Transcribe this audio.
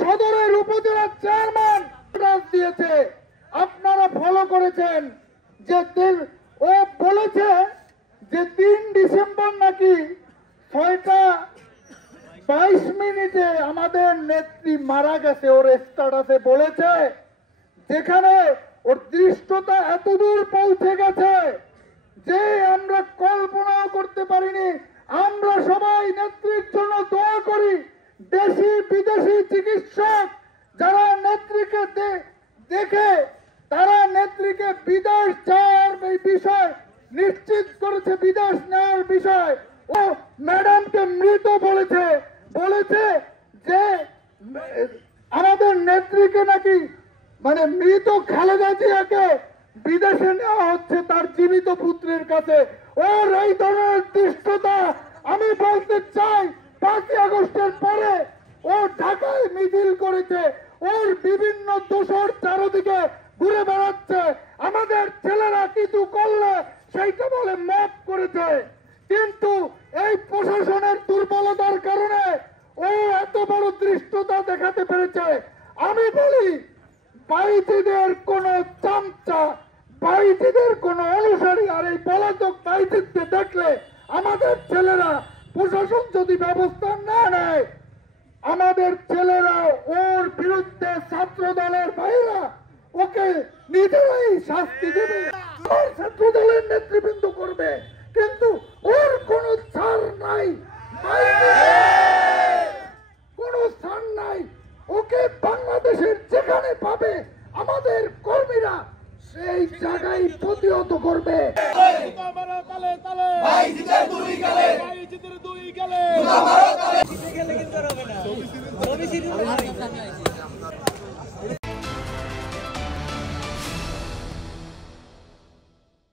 সদরের উপজেলার চেয়ারম্যান দিয়েছে, আপনারা ফলো করেছেন যে ও বলেছে যে 3 ডিসেম্বর নাকি 6:22 আমাদের নেত্রী মারা গেছে। ওর স্ট্যাটাসে বলেছে, যেখানে ওর দৃষ্টতা এতদূর পৌঁছে গেছে যে আমরা কল্পনাও করতে পারিনি। আমরা সবাই নেত্রীর জন্য দোয়া করি। দেশি বিদেশি চিকিৎসক যারা নেত্রীকে দেখে তারা নেত্রীকে বিদেশ যাওয়ার বিষয় নিশ্চিত করেছে, বিদেশ নেওয়ার বিষয়। ও ম্যাডামকে মৃত বলেছে যে আমাদের নেত্রীকে নাকি মানে মৃত খালেদা জিয়াকে বিদেশে নেওয়া হচ্ছে তার জীবিত পুত্রের কাছে। ওর এই ধরনের দৃষ্টতা আমি বলতে চাই, 5ই আগস্টের পরে ও ঢাকায় মিছিল করেছে, ওর বিভিন্ন দোষর চারদিকে ঘুরে বেড়াচ্ছে। আমাদের ছেলেরা কিছু করলে সেইটা বলে মাফ করেছে, কিন্তু এই প্রশাসনের দুর্বলতার কারণে ও এত বড় দৃষ্টতা দেখাতে পেরেছে। আমি বলি, বাইজিদের কোন চামচা, বাইজিদের কোন অনুসারী আর এই পলাতক বাইজিদকে দেখলে আমাদের ছেলেরা, প্রশাসন যদি ব্যবস্থা না নেয়, আমাদের ছেলেরা ওর বিরুদ্ধে ছাত্র দলের ভাইরা ওকে নিজেরাই শাস্তি দেবে, ছাত্র দলের নেতৃবৃন্দ করবে, কিন্তু ওর কোন ছাড় নাই, কোন ছাড় নাই। ওকে বাংলাদেশের যেখানে পাবে আমাদের কর্মীরা সেই জায়গায় প্রতিহত করবে। দুই গেলে